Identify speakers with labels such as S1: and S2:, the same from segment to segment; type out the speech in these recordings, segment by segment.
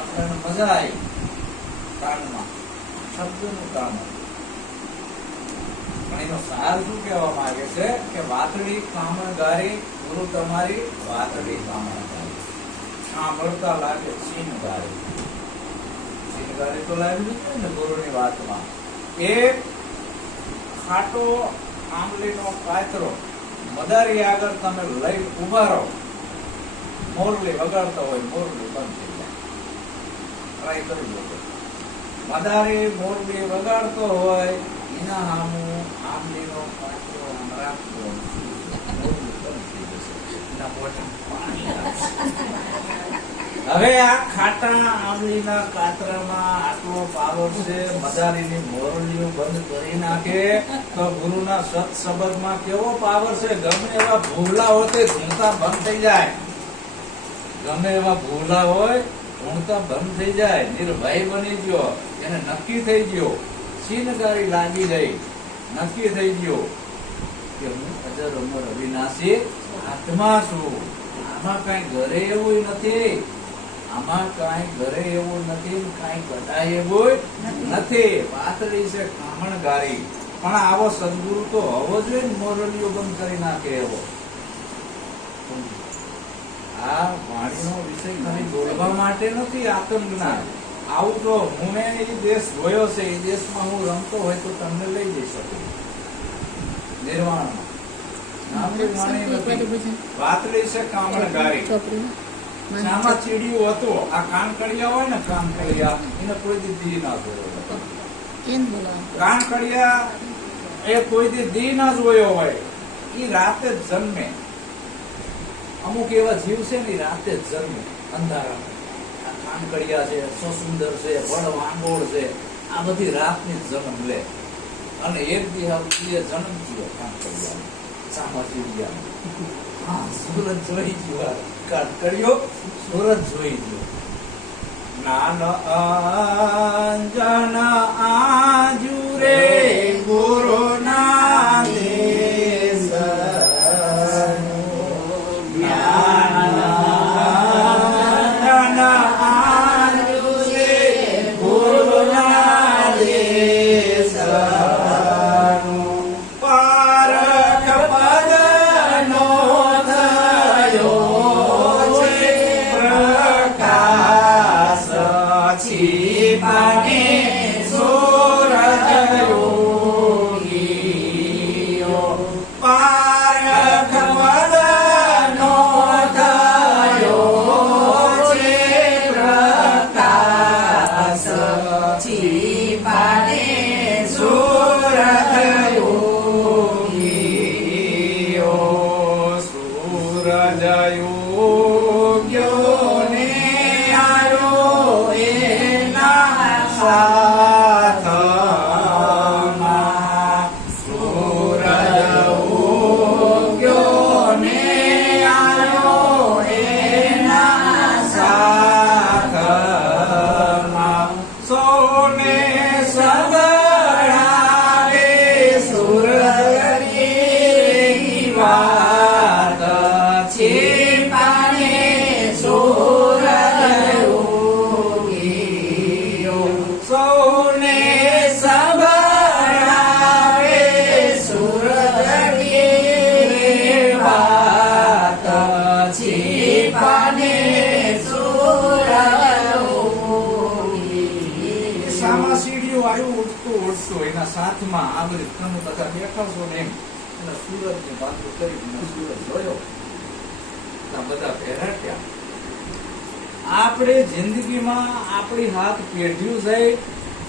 S1: આપણને મજા આવી કાનમાં. શબ્દનું કામ. પણ એનો સાર શું કહેવા માંગે છે કે વાતડી કામણગારી ગુરુ તમારી વાતડી કામણગારી. સાંભળતા લાગે ચીનગારી ચીનગારી તો લાગી જ ને ગુરુની વાતમાં. એ ખાટો આંબલીનો કાતરો મદારી આગળ તમે લઈ ઊભા રહો મોરલી વગાડતા હોય, મોરલી બંધ ટ્રાય કરી લો મદારી મોરલી વગાડતો હોય, એના સામું આંબલીનો કાતરો આમ. હવે આ ખાટા આંબલીના કાતરામાં આટલો પાવર છે, મદારીની મોરલીઓ બંધ કરી નાખે. તો ગુરુના સત્સંબંધમાં કેવો પાવર છે? ગમે એવા ભૂલા હોય તે ધૂણતા બંધ થઈ જાય. ગમે એવા ભૂલા હોય ધૂણતા બંધ થઈ જાય, નિર્ભય બની ગયો, એને નક્કી થઈ ગયો. ચીનગારી લાગી ગઈ, નક્કી થઈ ગયો. કે હું અજર અમર અવિનાશી આત્મા છું. આમાં કઈ ઘરે એવું નથી. આમાં કાંઈ ઘરે એવું નથી કાંઈ કટાય એવું નથી. પાતળી છે કામણગારી. પણ આવો સદગુરુ તો હોવો જોઈએ મોરલીઓ બંધ કરી નાખે એવો. આ વાણીનો વિષય ખાલી બોલવા માટે નથી આત્મજ્ઞાન આવું તો હું એ દેશ જોયો છે એ દેશમાં હું રમતો હોય તો તમને લઈ જઈ શકું નિર્વાણમાં વાત નથી વાતળી છે કામણગારી ચીડિયું હતું આ કાનકડિયા હોય ને કાનકડિયા એને કોઈ દી દી ના જોયો કાનકડિયા એ કોઈ દી દી ના જોયો હોય. એ રાતે જન્મે. અમુક એવા જીવ છે ને રાતે જ અંધારામાં આ કાનકડિયા છે સસુંદર છે, વડ વાંગોળ છે, આ બધી રાતની જન્મ લે. અને એક દિવસ જન્મ થયો કાનકડિયા સામા ચીડિયા હા, સુરત જોઈ ગયો કાનકડિયો સુરત જોઈ ગયો. ના અંજન આજુરે. ગુરુ So many. કરી જોયો. બધા ભેરાટ્યા આપણે જિંદગીમાં આપણી હાથ પેઢ્યું છે.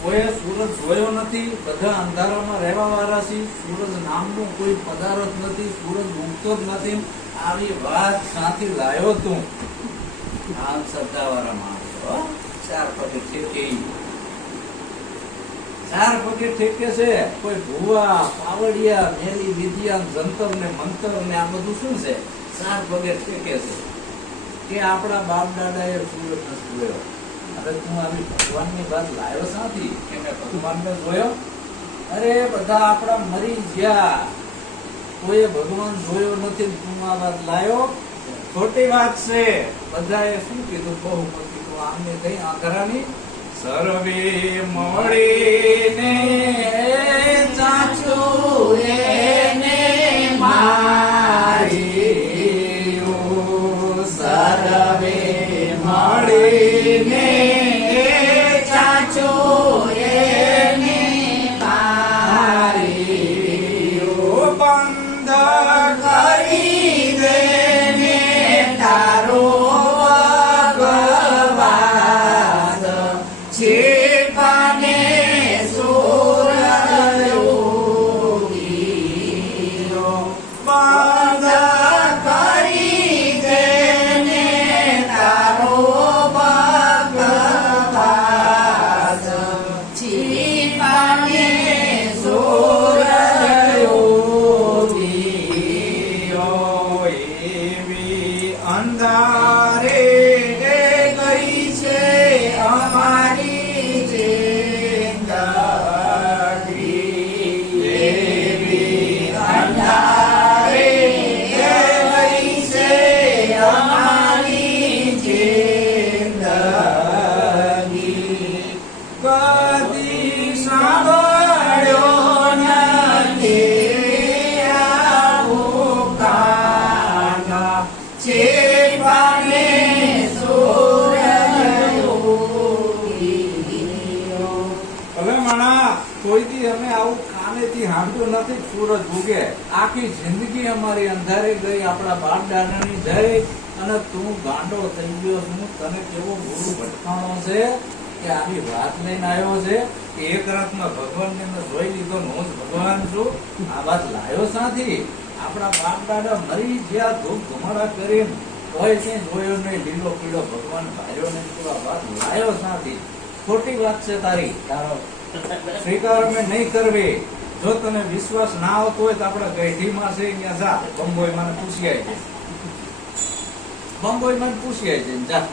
S1: કોઈ સૂરજ જોયો નથી. બધા અંધારામાં રહેવા વાળા છે સૂરજ નામનું કોઈ પદાર્થ નથી. સૂરજ ઉગતો જ નથી. આવી વાત સાથી લાયો તું. આમ શ્રદ્ધાવાળા માણસો ચાર પગે છે. ચાર પગે ઠેકે છે. કોઈ ભુવા પાવડિયા મેલી વિદ્યા જંતર ને મંતર ને આ બધું શું છે? ચાર પગે ઠેકે છે. કે આપણા બાપ દાદા એ સૂર્ય ને જોયો. અરે તું આવી ભગવાનની વાત લાયો સાથી કે મેં ભગવાનને જોયો? અરે બધા આપણા મરી ગયા. કોઈએ ભગવાન જોયો નથી તું આ વાત લાયો? ખોટી વાત છે. બધાએ શું કીધું? બહુ આમની કઈ આંધરાની સર્વે મળીને ચાચું એને મારી કાનેથી સાંભળ્યું નથી, સૂરજ ઉગે. આખી જિંદગી અમારી અંધારે ગઈ, આપણા બાપ દાદાની જઈ અને તું ગાંડો થઈ ગયો છું. તને કેવો ગુરુ ભટકાણો છે કે આવી વાત લઈને આવ્યો છે? કે એક રાતમાં ભગવાનને મેં જોઈ લીધો, હું જ ભગવાન છું. આ વાત લાયો સાથી આપણા બાપ દાદા મરી ગયા ધૂપ ધુમાડા કરીને. તોય તે જોયો નહીં, લીલો પીળો ભગવાન ભાર્યો નહીં તો આ વાત લાયો સાથી ખોટી વાત છે તારી. તારો સ્વીકાર અમે નહીં કરવી. જો તને વિશ્વાસ ના આવતો હોય તો આપણે ગઈઢીમાં છે, અહીંયા જા. બંબોઈ મને પૂછી આવી બંબોઈ મને પૂછી આવી જા.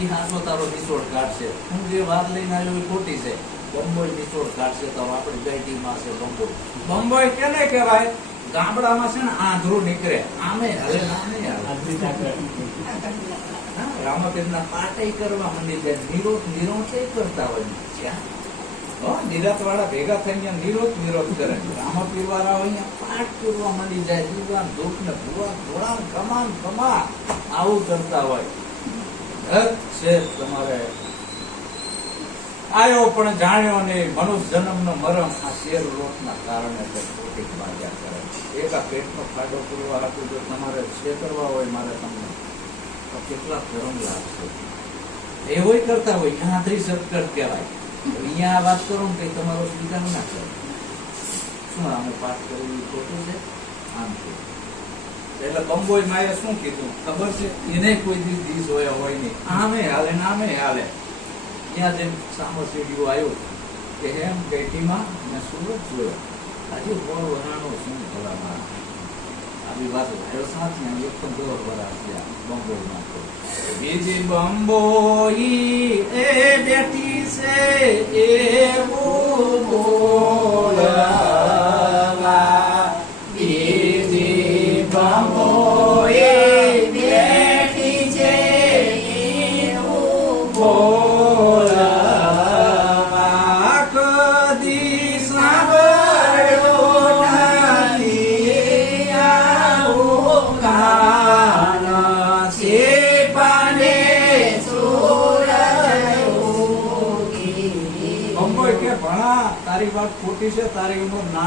S1: ઈ તારો નિચોડ કાઢશે હું જે વાત લઈને આવ્યો એ ખોટી છે. બંબોઈ નિચોડ કાઢશે તો આપણી ગઈઢીમાં છે બંબોઈ બંબોઈ કેને કહેવાય? ગામડામાં છે ને આંધળું નીકળે. આમે હલે નામે રામાપીરના પાટે કરવા માંડી નિરોધ નિરોધે કરતા હોય નિરાત વાળા ભેગા થઈને નિરોધ નિરોધ કરે. રામાપીર વાળા હોય પાઠ કરવા માંડી જાય, દીવાન દુઃખ ને ભુવા, ધોળાન, કમાન, કમા. આવું કરતા હોય. છે તમારે. આયો પણ જાણ્યો ને મનુષ્ય જન્મનો મરમ આ શેર રોટના કારણે તે ખોટી માર્યા કરે. એક આ પેટનો ફાયદો પૂરવા હાટુ જો તમારે છેતરવા હોય મારે તમને. તો કેટલા ગરમ લાગશે? એવોય કરતા હોય અહીંયા આંતરી સત્કર કહેવાય. અહીંયા વાત કરો કે તમારો સ્વીકાર ના કરો શું આમે પાઠ કરવું ખોટું છે? આમ છે. એટલે કંબોય માએ શું કીધું? ખબર છે? એને કોઈ દી દી જોયા હોય નહીં. આમે, હાલે ને આમે, હાલે. ત્યાં જેમ સામો સીડીઓ આવ્યો કે એમ પેટીમાં મેં સુરત જોયો. આજે હોળ વરાણો શું ભલામાં આવી વાત આવ્યો સાથી આમ એક પણ દો ભરા થયા બંબોઈમાં બીજી બંબોઈ એ બેઠી છે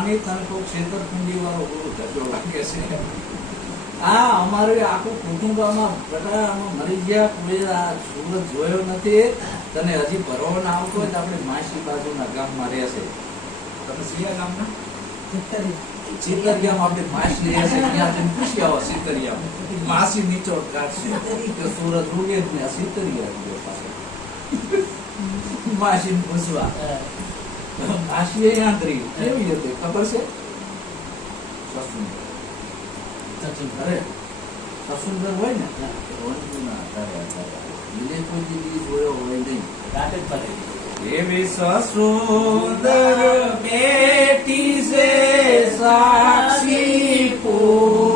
S1: ઉંમર નાની તને કોઈ છેતરપિંડી વાળો ગુરુ ધજો લાગે છે. આ અમારે આખું કુટુંબમાં બધા આમાં મરી ગયા કોઈ આ સુરત જોયો નથી. તને હજી ભરવો ના આવતો હોય તો આપણે માસી બાજુના ગામમાં રહે છે. તમે સિયા ગામના? ચિતરિયામાં આપણે માસી રહે છે ત્યાં જઈને પૂછી આવો સિતરિયામાં માસી નીચો કાઢશે સુરત રૂગે ને પાછો માસી પૂછવા. આંતરી કેવી ખબર છે? સસુંદર. સસુંદર હોય ને. બીજે કોઈ દીદી જોયો હોય નહીં. એવી સસુંદર બેટી છે સાક્ષી પૂરવા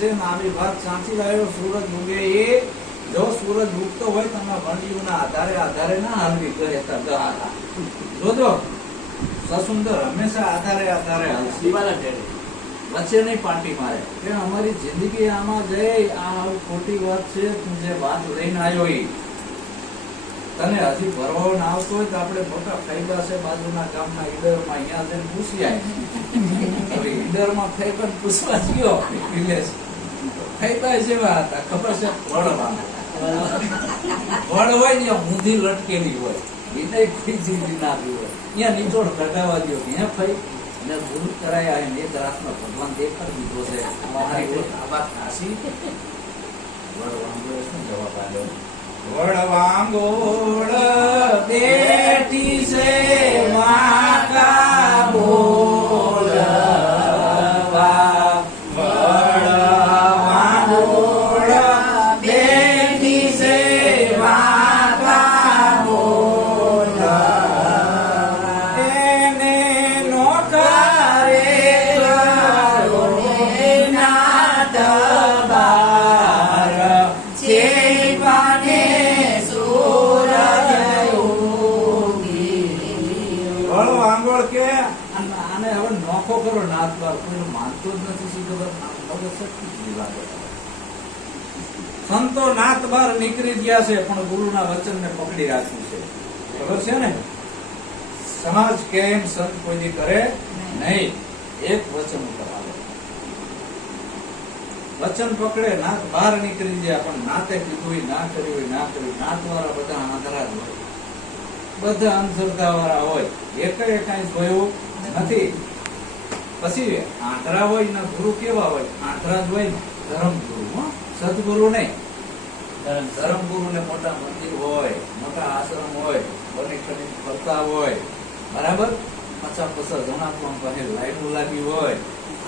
S1: છે નામી સાચી લાવ્યો સૂરજ એ. જો સૂરજ ઉગતો હોય તમે વણજીવના આધારે આધારે ના હલવી કરે તરતા જોજો સસુંદર હંમેશા આધારે આધારે હાલશે
S2: દીવાના ટેડે.
S1: વચ્ચે નહીં પાટી મારે. કે અમારી જિંદગી આમાં જઈ આ ખોટી વાત છે તું જે વાત લઈને આવ્યો એ તને હજી ભરવો ના આવતો હોય તો આપણે મોટા ફાયદા છે બાજુના ગામના ઈડરમાં અહીંયા જઈને પૂછી આવી ઈડરમાં થઈ પણ પૂછવા ગયો નિલેશ ફાયદા જેવા હતા. ખબર છે? વળવા વળ હોય. શું જવાબ આવ્યો વડવાંગોળ બેટી છે માતા નીકળી ગયા છે, પણ ગુરુના વચનને પકડી રાખ્યું છે. ખબર છે ને? સમાજ કેમ સંત કોઈ કરે નહીં. એક વચન ઉપર વચન પકડે નાક બહાર નીકળી ગયા, પણ નાતે કીધું ના કર્યું હોય, ના કર્યું નાત વાળા બધા આંધળા જ હોય. બધા અંધશ્રદ્ધા વાળા હોય. એક કઈ જોયું નથી. પછી આંધળા હોય ને ગુરુ કેવા હોય? આંધળા જ હોય ધર્મ ગુરુ સદગુરુ નહીં. ધર્મ ગુરુ ને મોટા મંદિર હોય મોટા આશ્રમ હોય બની ખની ફરતા હોય બરાબર? પછા પછા જણા પણ પાસે લાઈટો લાગી હોય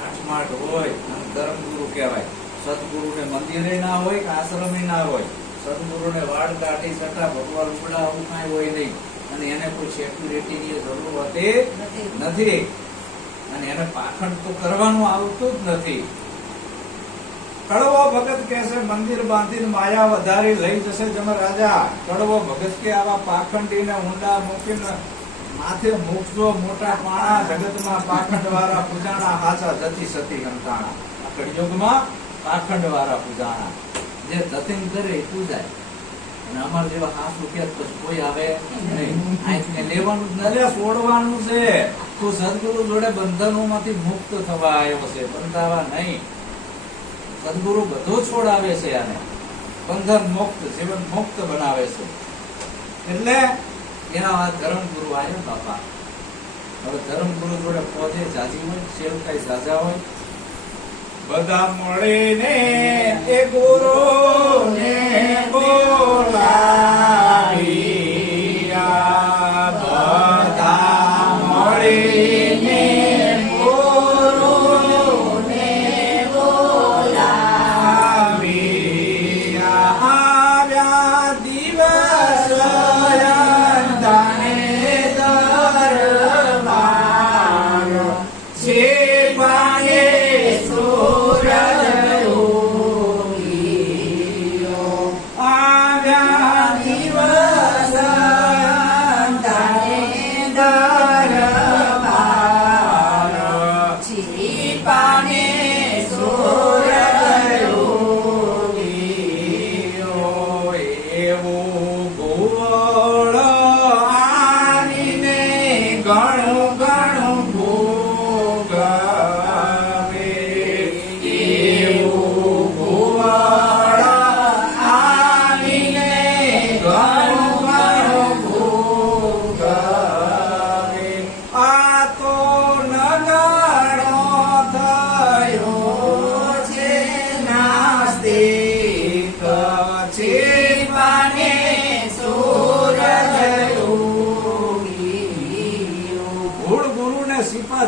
S1: આઠમાઠ હોય અને ધર્મ ગુરુ કહેવાય. સદગુરુ ને મંદિરે ના હોય કે આશ્રમે ના હોય? સદગુરુ ને વાળ કાઢી શકતા ભગવાન ઉપડા આવું કાંઈ હોય નહીં. અને એને કોઈ સેક્યુરિટીની જરૂર હોતી નથી. અને એને પાખંડ તો કરવાનું આવતું જ નથી. કડવો ભગત છે મંદિર બાંધીને માયા વધારી લઈ જશે જમ રાજા કડવો ભગત કે આવા પાખંડીને ઊંડા મૂકીને માથે મૂકજો, મોટા પાણા જગતમાં પાખંડ વાળા પૂજાણા, હાચા જતી સતી આ કળિયુગમાં પાખંડ વાળા પૂજાણા. જે જતીન કરે એ પૂજાય. અને અમાર જેવા હાથ રૂપિયા પછી કોઈ આવે નહીં. લેવાનું જ ન લે, છોડવાનું છે. તું સદગુરુ જોડે બંધનો માંથી મુક્ત થવા આવ્યો છે. બંધાવા નહીં. સદગુરુ બધું છોડાવે છે આને. બંધન મુક્ત, જીવન મુક્ત બનાવે છે. એટલે એના આ ધર્મ ગુરુ આવ્યો બાપા. હવે ધર્મગુરુ જોડે પહોંચે જાજી હોય સેવકાઈ સાજા હોય. બધા મળીને એ ગુરુ ને બોલાવ્યા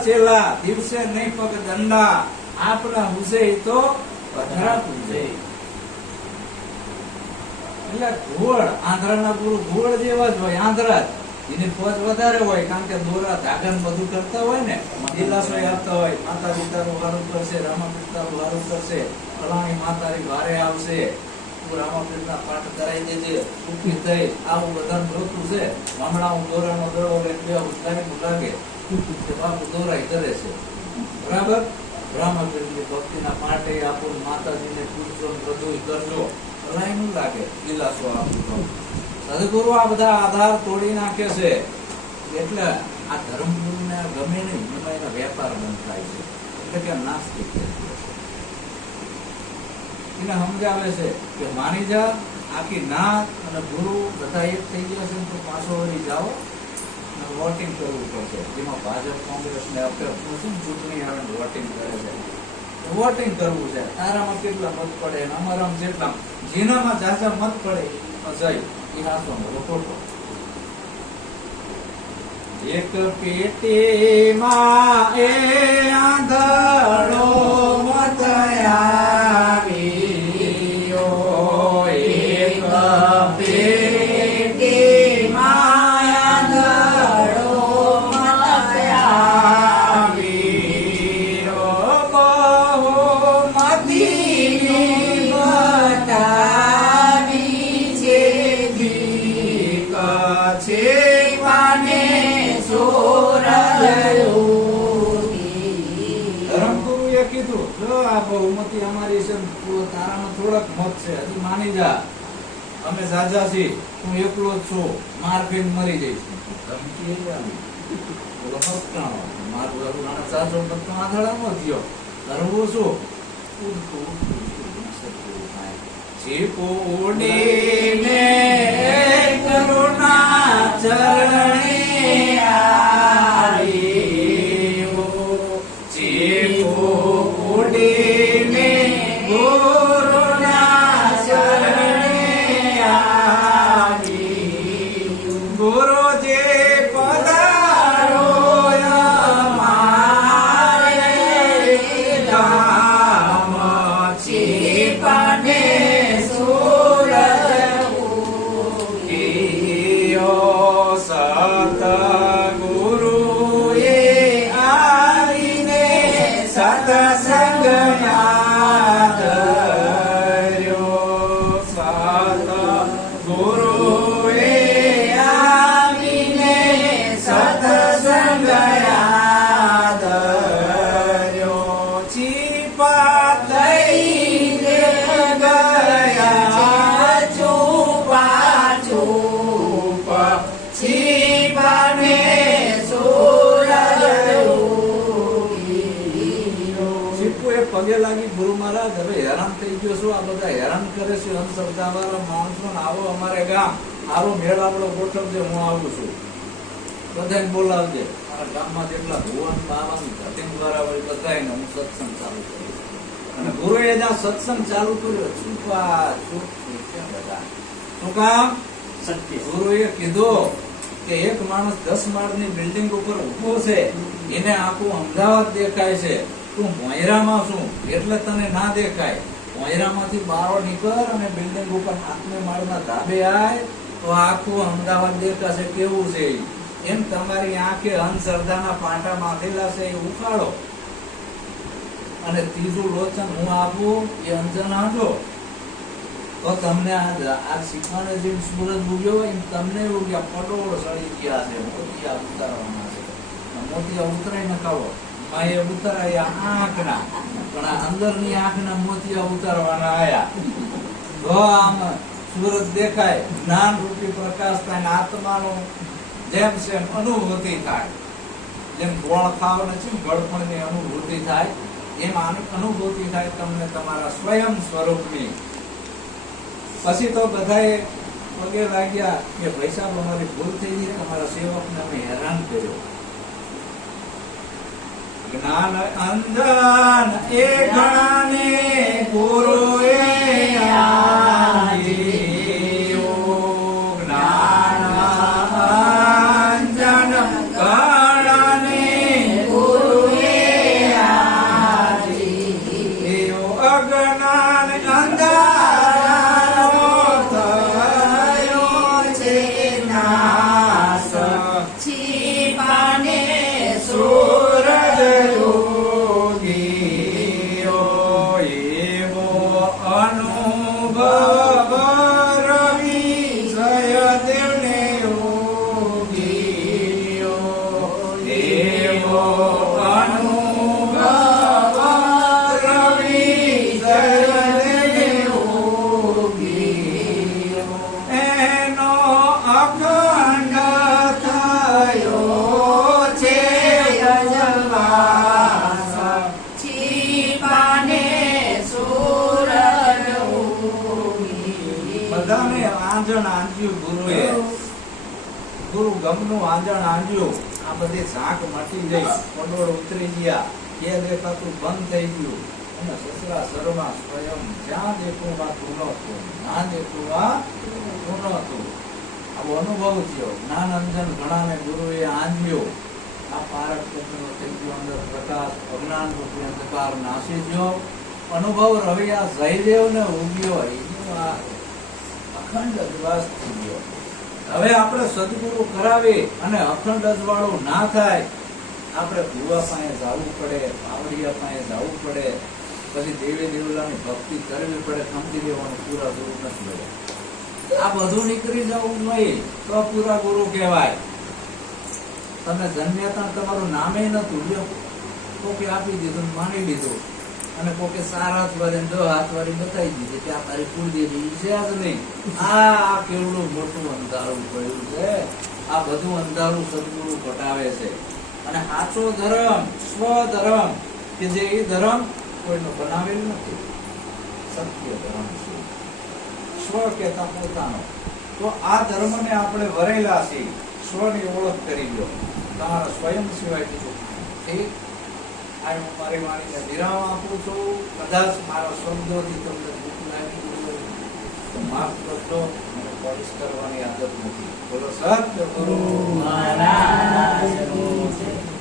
S1: સિપા ચેલા દિવસે નહીં પગ દંડા આપણા હુજે તો પધરા પૂજે એટલે ઘોળ આંધ્રાના ગુરુ ઘોળ જેવા જ હોય, આંધ્રા. એની ફોજ વધારે હોય, કારણ કે દોરા ધાગન બધું કરતા હોય ને દિલાસો આપતા હોય, માતા પિતાનું વારું કરશે, રામા પિતાનું વારું કરશે ફલાણી માતાની વારે આવશે તું રામાપીરના પાઠ કરાવી સદગુરુ આ બધા આધાર તોડી નાખે છે. એટલે આ ધર્મગુરુને ગમે નહીં, એમાં એનો વેપાર બંધ થાય છે. એટલે કે નાસ્તિક છે. એને સમજાવે છે કે માની જા, આખી નાથ અને ગુરુ બધા એક થઈ ગયા છે તો પાછો વળી જાઓ અને વોટિંગ કરવું પડશે. જેમાં ભાજપ, કોંગ્રેસ ને આપણે પૂછું ચૂંટણી આવે વોટિંગ કરે છે. વોટિંગ કરવું છે. તારામાં કેટલા મત પડે અમારામાં જેટલા જેનામાં જાજા મત પડે જઈ એ હાસો ખોટો. એક પેટીમાં એ આંધળો માની જા. અમે સાજા છીએ. હું એકલો જ છો. માર ખાઈને મરી જઈશ. ધમકી બોલો મારું નાના સાસો મત તો થયો. કરવું શું થાય. ચીપો ઉડીને કરુણા ચરણે આવ્યો.
S2: goodbye.
S1: શીખવું એ પગે લાગી ગુરુ મહારાજ હવે હેરાન થઈ ગયો છું? આ બધા હેરાન કરે છે. અંધશ્રદ્ધાવાળા માણસો આવો અમારે ગામ. આરો મેળ આપણો ગોઠવજે હું આવું છું. બધાને બોલાવજે. મારા ગામમાં જેટલા ભુવન બાવાનું ધતિંગ દ્વારા હોય બધાને હું સત્સંગ ચાલુ કર્યો અને ગુરુએ જ્યાં સત્સંગ ચાલુ કર્યો. છુપા છુપ બધા. શું કામ?
S3: સત્ય.
S1: ગુરુએ કીધું કે એક માણસ દસ માળની બિલ્ડિંગ ઉપર ઊભો છે. એને આખું અમદાવાદ દેખાય છે. તું મોયરામાં શું? એટલે તને ના દેખાય. મોયરામાંથી બારો નીકળ અને બિલ્ડિંગ ઉપર હાથને માળના ધાબે આય, તો આખું અમદાવાદ દેખાશે કેવું છે? એમ તમારી આંખે અંધશ્રદ્ધાના પાટા બાંધેલા છે, એ ઉખાડો. અને ત્રીજું લોચન હું આપું, એ અંજન આજો તો તમને આ આ શીખવાને જેમ સુરત ઉગ્યો એમ તમને એવું કે પટોળ સળી ગયા છે, મોતિયા ઉતારવાના છે. મોતિયા ઉતરાઈ ન ખાવો માએ ઉતરાયા આંખના. પણ અંદરની આંખના મોતિયા ઉતારવાના આયા. આમ સુરત દેખાય, જ્ઞાન રૂપી પ્રકાશ થાય આત્માનો જેમ છે અનુભૂતિ થાય. જેમ ગોળ ખાવાને છે ગળપણની અનુભૂતિ થાય, એમ અનુભૂતિ થાય તમને તમારા સ્વયં સ્વરૂપની. પછી તો બધાએ પગે લાગ્યા કે ભાઈ સાહેબ, અમારી ભૂલ થઈ ગઈ તમારા સેવકને અમે હેરાન કર્યો. જ્ઞાન અંધન એ ઘણાને ગુરુએ આપ્યો. જયદેવને યોગીઓ ગમનું આંજણ આ બધી ઝાંક મટી ગઈ. પડોળ ઉતરી ગયા. કે દેખાતું બંધ થઈ ગયું. અને સસરા સરમાં સ્વયં જ્યાં દેખું આ ધૂનો હતો જ્યાં દેખું આ ધૂનો હતો. આવો અનુભવ થયો. જ્ઞાન અંજન ઘણાને ગુરુએ આંજ્યો આ પારક ચંદ્રનો ગયો અંદર પ્રકાશ, અજ્ઞાન રૂપી અંધકાર નાસી ગયો. અનુભવ રવિયા જયદેવ ને ઉગ્યો આ અખંડ અજવાસ થઈ ગયો. હવે આપણે સદગુરુ કરાવી અને અખંડ અજવાળું ના થાય, આપણે ભુવા પાસે જવું પડે, પાવડિયા પાસે જવું પડે, પછી દેવી દેવલાની ભક્તિ કરવી પડે સમજી દેવાનું પૂરા ગુરુ નથી મળે આ બધું નીકળી જવું નહીં, તો પૂરા ગુરુ કહેવાય. તમે ધન્યતા તમારું નામે નતું, લ્યો. કે આપી દીધું માની લીધું. અને કોકે ચાર હાથ ને હાથ વાળી બતાવી દીધી કે આ તારી કુળદેવી છે જ નહીં આ આ કેવડું મોટું અંધારું પડ્યું છે. આ બધું અંધારું સદગુરુ ઘટાવે છે. અને સાચો ધર્મ, સ્વ કે જે એ ધર્મ કોઈનો બનાવેલ નથી. સત્ય ધર્મ છે. સ્વ કહેતા પોતાનો. તો આ ધર્મને આપણે વરેલા છીએ. સ્વની ઓળખ કરી દો તમારા સ્વયં સિવાય કીધું ઠીક આ હું મારી વિરામ આપું છું. કદાચ મારા શબ્દોથી તમને તો માફ કરજો. મને કરવાની આદત નથી. બોલો સત્ય ગુરુ.
S2: મહારાજનું જય.